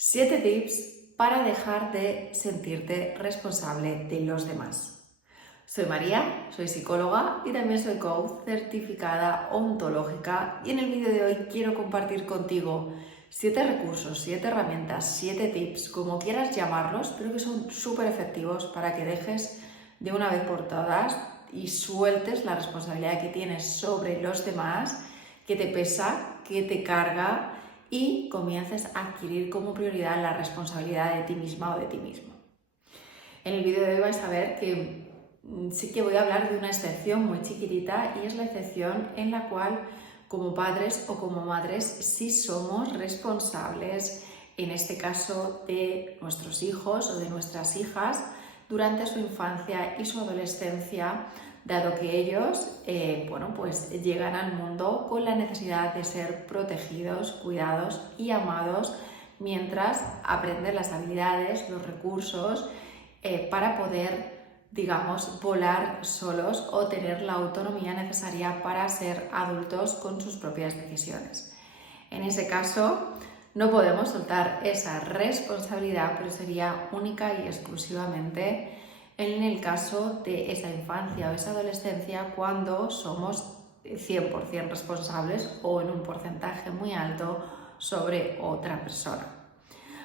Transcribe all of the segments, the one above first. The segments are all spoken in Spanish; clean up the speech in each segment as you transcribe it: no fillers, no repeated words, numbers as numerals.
7 tips para dejar de sentirte responsable de los demás. Soy María, soy psicóloga y también soy coach certificada ontológica, y en el vídeo de hoy quiero compartir contigo 7 recursos, 7 herramientas, 7 tips, como quieras llamarlos, pero que son súper efectivos para que dejes de una vez por todas y sueltes la responsabilidad que tienes sobre los demás, que te pesa, que te carga, y comiences a adquirir como prioridad la responsabilidad de ti misma o de ti mismo. En el vídeo de hoy vais a ver que sí que voy a hablar de una excepción muy chiquitita, y es la excepción en la cual como padres o como madres sí somos responsables, en este caso de nuestros hijos o de nuestras hijas, durante su infancia y su adolescencia, dado que ellos pues llegan al mundo con la necesidad de ser protegidos, cuidados y amados, mientras aprenden las habilidades, los recursos para poder, digamos, volar solos o tener la autonomía necesaria para ser adultos con sus propias decisiones. En ese caso, no podemos soltar esa responsabilidad, pero sería única y exclusivamente en el caso de esa infancia o esa adolescencia, cuando somos 100% responsables o en un porcentaje muy alto sobre otra persona.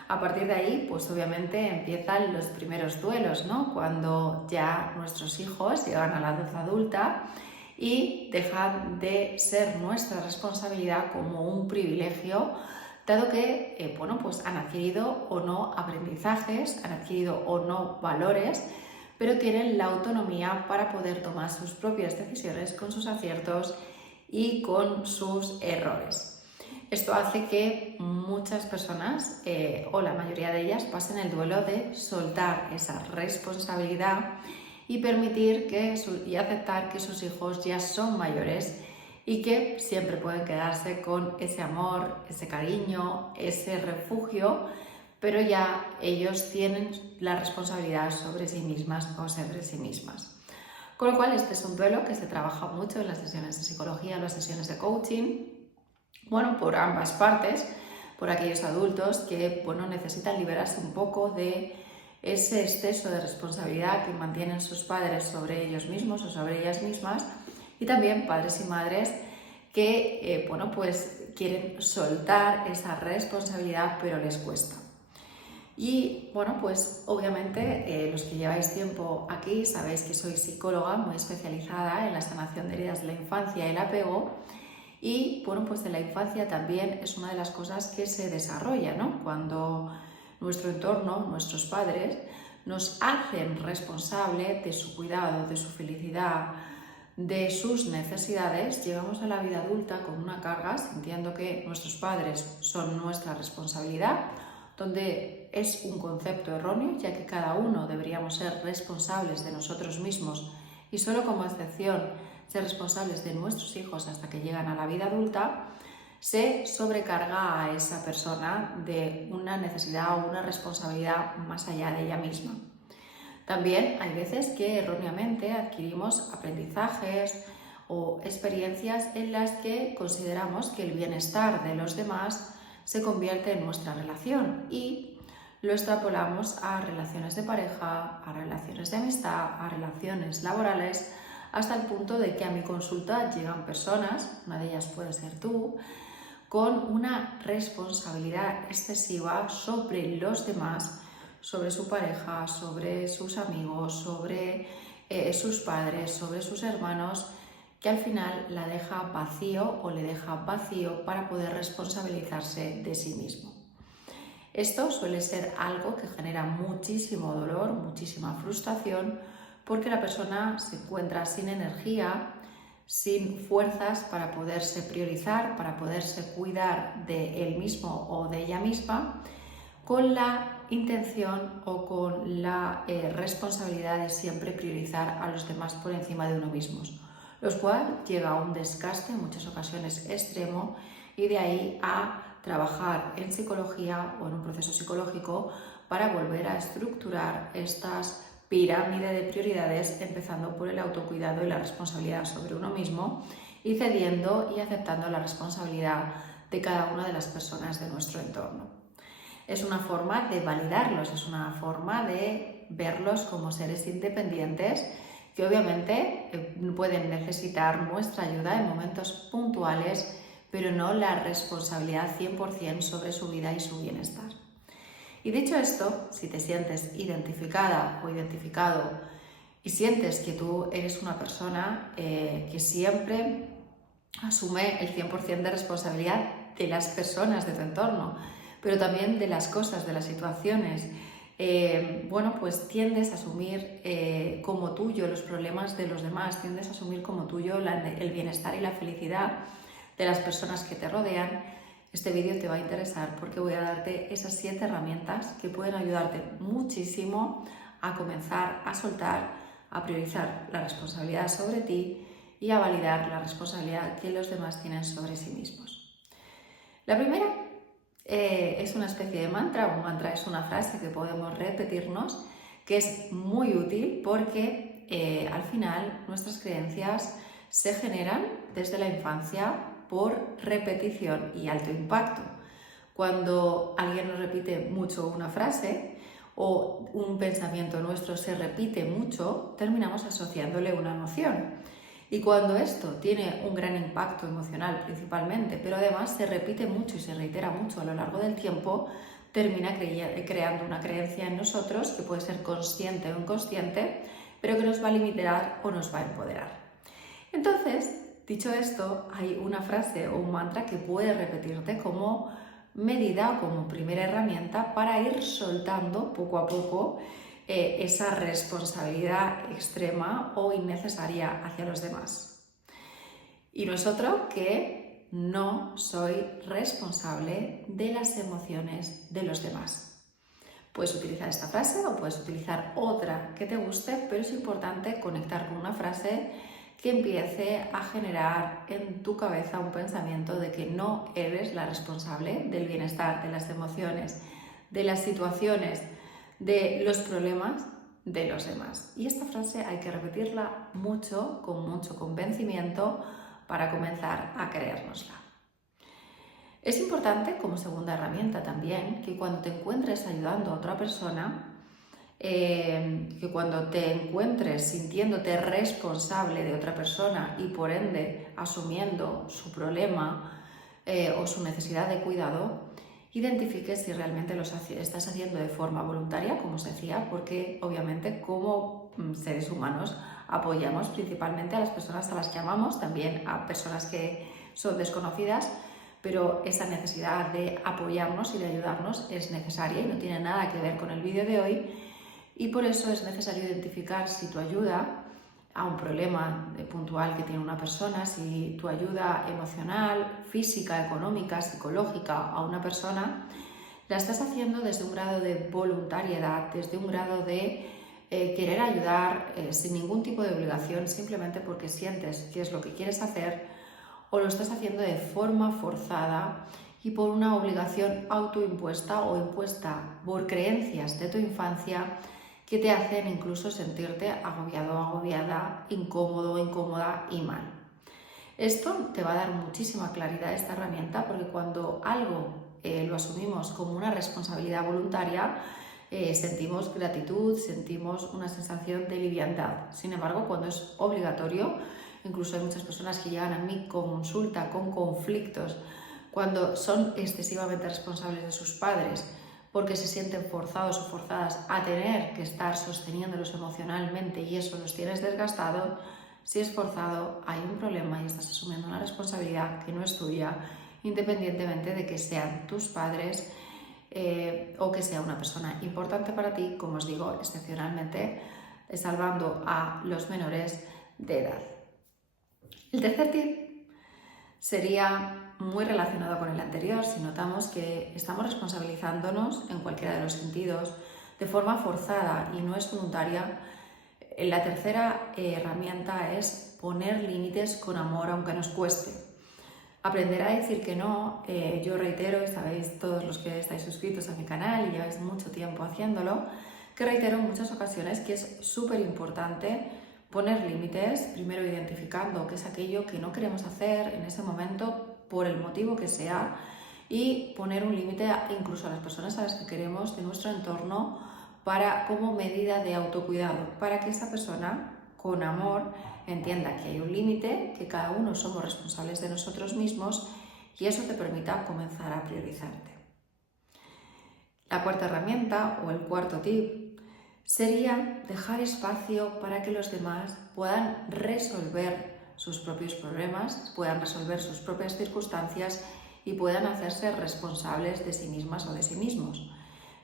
A partir de ahí, pues obviamente empiezan los primeros duelos, ¿no? Cuando ya nuestros hijos llegan a la edad adulta y dejan de ser nuestra responsabilidad como un privilegio, dado que pues han adquirido o no aprendizajes, han adquirido o no valores, pero tienen la autonomía para poder tomar sus propias decisiones con sus aciertos y con sus errores. Esto hace que muchas personas, o la mayoría de ellas, pasen el duelo de soltar esa responsabilidad y permitir y aceptar que sus hijos ya son mayores y que siempre pueden quedarse con ese amor, ese cariño, ese refugio, pero ya ellos tienen la responsabilidad sobre sí mismas o sobre sí mismas. Con lo cual, este es un duelo que se trabaja mucho en las sesiones de psicología, en las sesiones de coaching, por ambas partes, por aquellos adultos que necesitan liberarse un poco de ese exceso de responsabilidad que mantienen sus padres sobre ellos mismos o sobre ellas mismas, y también padres y madres que pues quieren soltar esa responsabilidad, pero les cuesta. Y pues obviamente los que lleváis tiempo aquí sabéis que soy psicóloga muy especializada en la sanación de heridas de la infancia y el apego. Y pues en la infancia también es una de las cosas que se desarrolla, ¿no? Cuando nuestro entorno, nuestros padres, nos hacen responsable de su cuidado, de su felicidad, de sus necesidades, llegamos a la vida adulta con una carga, sintiendo que nuestros padres son nuestra responsabilidad, donde es un concepto erróneo, ya que cada uno deberíamos ser responsables de nosotros mismos y solo como excepción ser responsables de nuestros hijos hasta que llegan a la vida adulta. Se sobrecarga a esa persona de una necesidad o una responsabilidad más allá de ella misma. También hay veces que erróneamente adquirimos aprendizajes o experiencias en las que consideramos que el bienestar de los demás se convierte en nuestra relación, y lo extrapolamos a relaciones de pareja, a relaciones de amistad, a relaciones laborales, hasta el punto de que a mi consulta llegan personas, una de ellas puede ser tú, con una responsabilidad excesiva sobre los demás, sobre su pareja, sobre sus amigos, sobre sus padres, sobre sus hermanos, que al final la deja vacío o le deja vacío para poder responsabilizarse de sí mismo. Esto suele ser algo que genera muchísimo dolor, muchísima frustración, porque la persona se encuentra sin energía, sin fuerzas para poderse priorizar, para poderse cuidar de él mismo o de ella misma, con la intención o con la responsabilidad de siempre priorizar a los demás por encima de uno mismo, lo cual llega a un desgaste en muchas ocasiones extremo, y de ahí a trabajar en psicología o en un proceso psicológico para volver a estructurar estas pirámides de prioridades, empezando por el autocuidado y la responsabilidad sobre uno mismo, y cediendo y aceptando la responsabilidad de cada una de las personas de nuestro entorno. Es una forma de validarlos, es una forma de verlos como seres independientes que obviamente pueden necesitar nuestra ayuda en momentos puntuales, pero no la responsabilidad 100% sobre su vida y su bienestar. Y dicho esto, si te sientes identificada o identificado y sientes que tú eres una persona que siempre asume el 100% de responsabilidad de las personas de tu entorno, pero también de las cosas, de las situaciones, pues tiendes a asumir como tuyo los problemas de los demás, tiendes a asumir como tuyo el bienestar y la felicidad de las personas que te rodean. Este vídeo te va a interesar porque voy a darte esas 7 herramientas que pueden ayudarte muchísimo a comenzar a soltar, a priorizar la responsabilidad sobre ti y a validar la responsabilidad que los demás tienen sobre sí mismos. La primera es una especie de mantra. Un mantra es una frase que podemos repetirnos, que es muy útil porque al final nuestras creencias se generan desde la infancia por repetición y alto impacto. Cuando alguien nos repite mucho una frase o un pensamiento nuestro se repite mucho, terminamos asociándole una emoción. Y cuando esto tiene un gran impacto emocional principalmente, pero además se repite mucho y se reitera mucho a lo largo del tiempo, termina creando una creencia en nosotros que puede ser consciente o inconsciente, pero que nos va a limitar o nos va a empoderar. Entonces, dicho esto, hay una frase o un mantra que puedes repetirte como medida o como primera herramienta para ir soltando poco a poco esa responsabilidad extrema o innecesaria hacia los demás. Y no es otro que no soy responsable de las emociones de los demás. Puedes utilizar esta frase o puedes utilizar otra que te guste, pero es importante conectar con una frase que empiece a generar en tu cabeza un pensamiento de que no eres la responsable del bienestar, de las emociones, de las situaciones, de los problemas de los demás. Y esta frase hay que repetirla mucho, con mucho convencimiento, para comenzar a creérnosla. Es importante, como segunda herramienta también, que cuando te encuentres ayudando a otra persona, que cuando te encuentres sintiéndote responsable de otra persona y por ende asumiendo su problema o su necesidad de cuidado, identifiques si realmente lo estás haciendo de forma voluntaria, como os decía, porque obviamente como seres humanos apoyamos principalmente a las personas a las que amamos, también a personas que son desconocidas, pero esa necesidad de apoyarnos y de ayudarnos es necesaria y no tiene nada que ver con el vídeo de hoy, y por eso es necesario identificar si tu ayuda a un problema puntual que tiene una persona, si tu ayuda emocional, física, económica, psicológica a una persona, la estás haciendo desde un grado de voluntariedad, desde un grado de querer ayudar sin ningún tipo de obligación, simplemente porque sientes que es lo que quieres hacer, o lo estás haciendo de forma forzada y por una obligación autoimpuesta o impuesta por creencias de tu infancia que te hacen incluso sentirte agobiado, agobiada, incómodo, incómoda y mal. Esto te va a dar muchísima claridad esta herramienta, porque cuando algo lo asumimos como una responsabilidad voluntaria, sentimos gratitud, sentimos una sensación de liviandad. Sin embargo, cuando es obligatorio, incluso hay muchas personas que llegan a mi consulta con conflictos cuando son excesivamente responsables de sus padres, porque se sienten forzados o forzadas a tener que estar sosteniéndolos emocionalmente y eso los tienes desgastados. Si es forzado, hay un problema y estás asumiendo una responsabilidad que no es tuya, independientemente de que sean tus padres o que sea una persona importante para ti, como os digo, excepcionalmente, salvando a los menores de edad. El tercer tip sería muy relacionado con el anterior. Si notamos que estamos responsabilizándonos en cualquiera de los sentidos de forma forzada y no es voluntaria, la tercera herramienta es poner límites con amor aunque nos cueste. Aprender a decir que no. Yo reitero, y sabéis todos los que estáis suscritos a mi canal y lleváis mucho tiempo haciéndolo, que reitero en muchas ocasiones que es súper importante poner límites, primero identificando qué es aquello que no queremos hacer en ese momento por el motivo que sea, y poner un límite incluso a las personas a las que queremos de nuestro entorno como medida de autocuidado, para que esa persona con amor entienda que hay un límite, que cada uno somos responsables de nosotros mismos y eso te permita comenzar a priorizarte. La cuarta herramienta o el cuarto tip sería dejar espacio para que los demás puedan resolver sus propios problemas, puedan resolver sus propias circunstancias y puedan hacerse responsables de sí mismas o de sí mismos.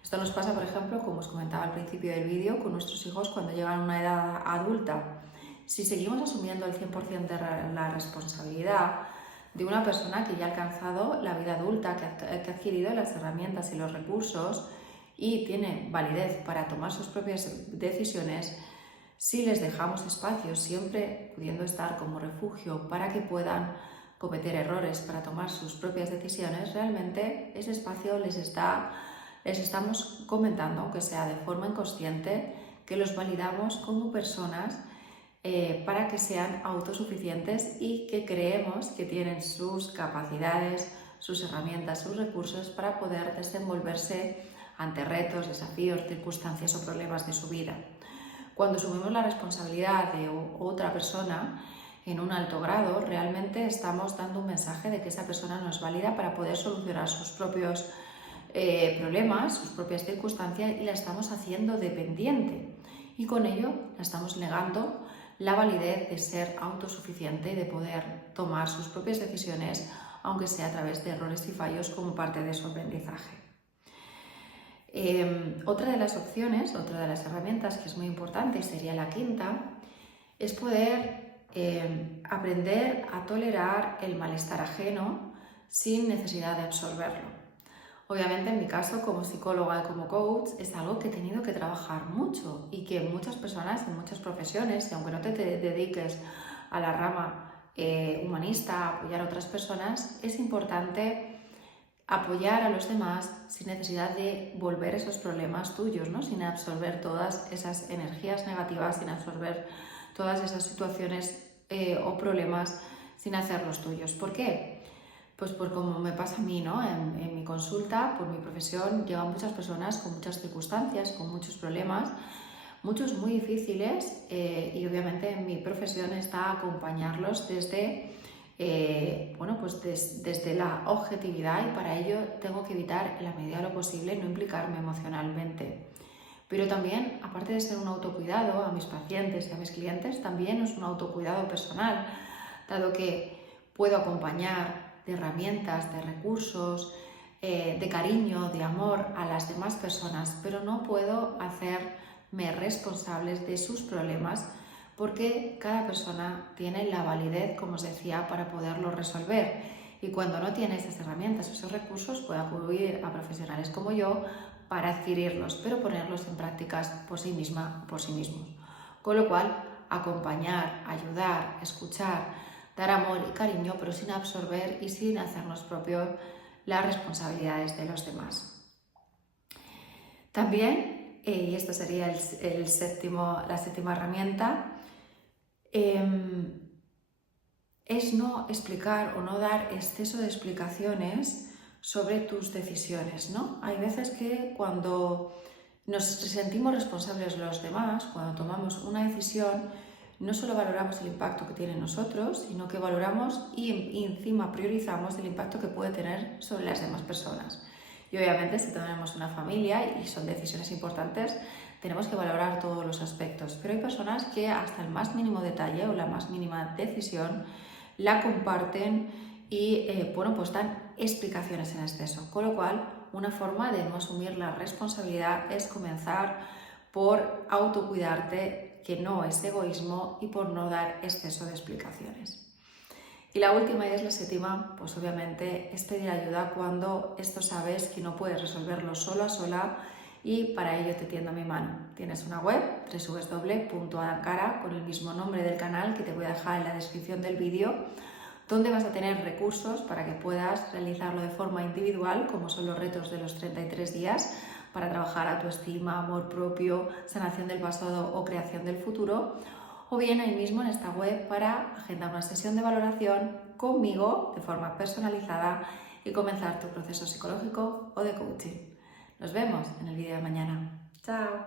Esto nos pasa, por ejemplo, como os comentaba al principio del vídeo, con nuestros hijos cuando llegan a una edad adulta. Si seguimos asumiendo el 100% de la responsabilidad de una persona que ya ha alcanzado la vida adulta, que ha adquirido las herramientas y los recursos y tiene validez para tomar sus propias decisiones, si les dejamos espacio, siempre pudiendo estar como refugio para que puedan cometer errores, para tomar sus propias decisiones, realmente ese espacio les estamos comentando, aunque sea de forma inconsciente, que los validamos como personas para que sean autosuficientes y que creemos que tienen sus capacidades, sus herramientas, sus recursos para poder desenvolverse ante retos, desafíos, circunstancias o problemas de su vida. Cuando asumimos la responsabilidad de otra persona en un alto grado, realmente estamos dando un mensaje de que esa persona no es válida para poder solucionar sus propios problemas, sus propias circunstancias, y la estamos haciendo dependiente. Y con ello la estamos negando la validez de ser autosuficiente y de poder tomar sus propias decisiones, aunque sea a través de errores y fallos como parte de su aprendizaje. Otra de las opciones, otra de las herramientas que es muy importante y sería la quinta, es poder aprender a tolerar el malestar ajeno sin necesidad de absorberlo. Obviamente en mi caso como psicóloga y como coach es algo que he tenido que trabajar mucho y que muchas personas en muchas profesiones, y aunque no te dediques a la rama humanista, a apoyar a otras personas, es importante apoyar a los demás sin necesidad de volver esos problemas tuyos, ¿no? Sin absorber todas esas energías negativas, sin absorber todas esas situaciones o problemas, sin hacerlos tuyos. ¿Por qué? Pues por como me pasa a mí, ¿no? En mi consulta, por mi profesión, llegan muchas personas con muchas circunstancias, con muchos problemas, muchos muy difíciles, y obviamente mi profesión está acompañarlos desde, desde la objetividad, y para ello tengo que evitar en la medida de lo posible no implicarme emocionalmente. Pero también, aparte de ser un autocuidado a mis pacientes y a mis clientes, también es un autocuidado personal, dado que puedo acompañar de herramientas, de recursos, de cariño, de amor a las demás personas, pero no puedo hacerme responsables de sus problemas porque cada persona tiene la validez, como os decía, para poderlo resolver. Y cuando no tiene esas herramientas, esos recursos, puede acudir a profesionales como yo para adquirirlos, pero ponerlos en prácticas por sí misma, por sí mismos. Con lo cual, acompañar, ayudar, escuchar, dar amor y cariño, pero sin absorber y sin hacernos propios las responsabilidades de los demás. También, y esta sería la séptima herramienta, es no explicar o no dar exceso de explicaciones sobre tus decisiones, ¿no? Hay veces que cuando nos sentimos responsables de los demás, cuando tomamos una decisión, no solo valoramos el impacto que tiene en nosotros, sino que valoramos y encima priorizamos el impacto que puede tener sobre las demás personas. Y obviamente si tenemos una familia y son decisiones importantes, tenemos que valorar todos los aspectos. Pero hay personas que hasta el más mínimo detalle o la más mínima decisión la comparten y pues dan explicaciones en exceso. Con lo cual, una forma de no asumir la responsabilidad es comenzar por autocuidarte, que no es egoísmo, y por no dar exceso de explicaciones. Y la última, y es la séptima, pues obviamente es pedir ayuda cuando esto sabes que no puedes resolverlo solo a sola, y para ello te tiendo mi mano. Tienes una web, www.adancara, con el mismo nombre del canal que te voy a dejar en la descripción del vídeo, donde vas a tener recursos para que puedas realizarlo de forma individual, como son los retos de los 33 días, para trabajar autoestima, amor propio, sanación del pasado o creación del futuro, o bien ahí mismo en esta web para agendar una sesión de valoración conmigo de forma personalizada y comenzar tu proceso psicológico o de coaching. Nos vemos en el vídeo de mañana. ¡Chao!